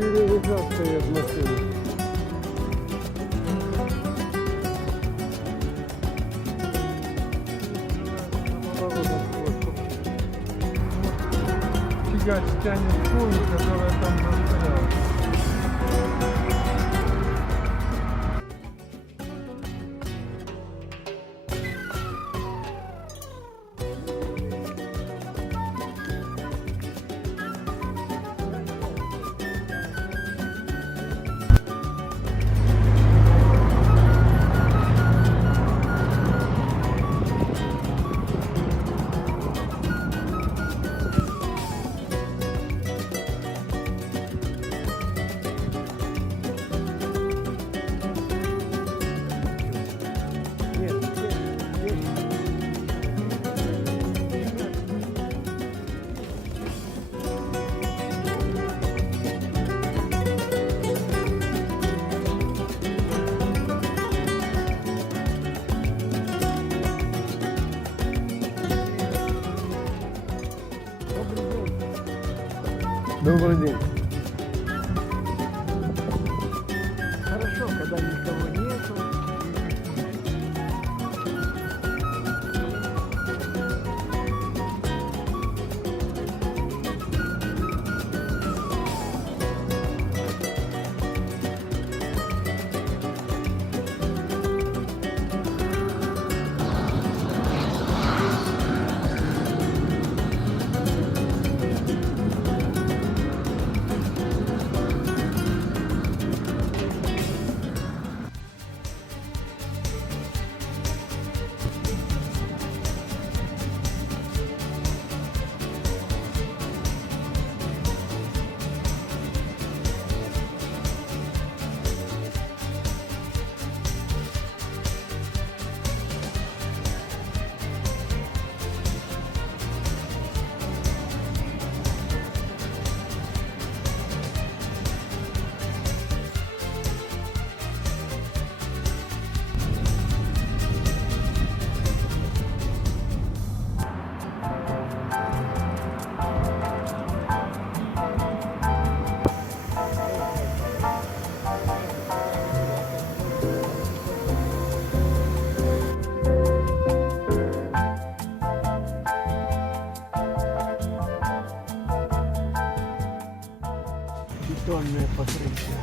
4 ребят стоят в машине. Фигач тянет пулю, которая там застряла. Добрый день. Хорошо, когда никого нету. Бетонное покрытие.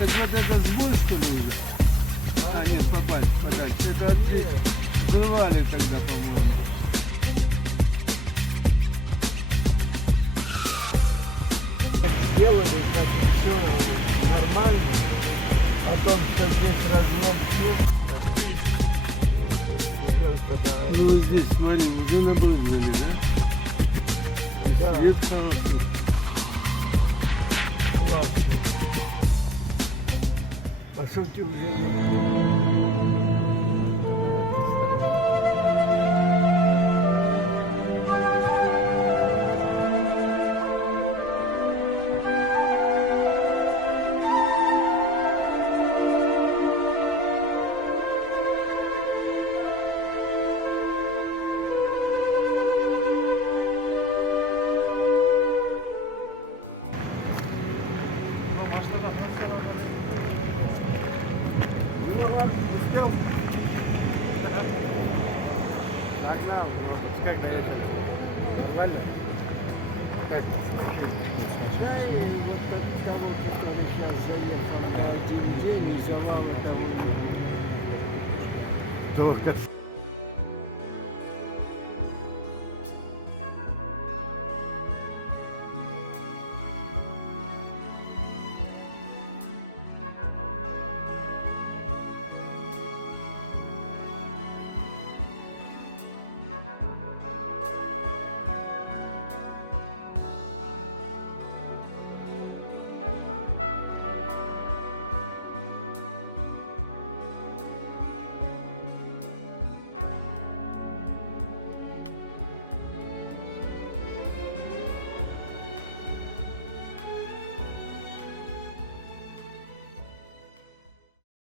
Так вот это сбой, что ли, уже? А, нет, попасть, подать. Это открывали тогда, по-моему. Сделали, как все нормально. Потом, что здесь разлом. Ну, здесь, смотри, уже набрызгали, да? Да. Свет хороший. Классно. По сути, уже Успел? Догнал, как доехали? Нормально? Как? да, и вот от того, который сейчас заехал на один день, и завала того не было. Только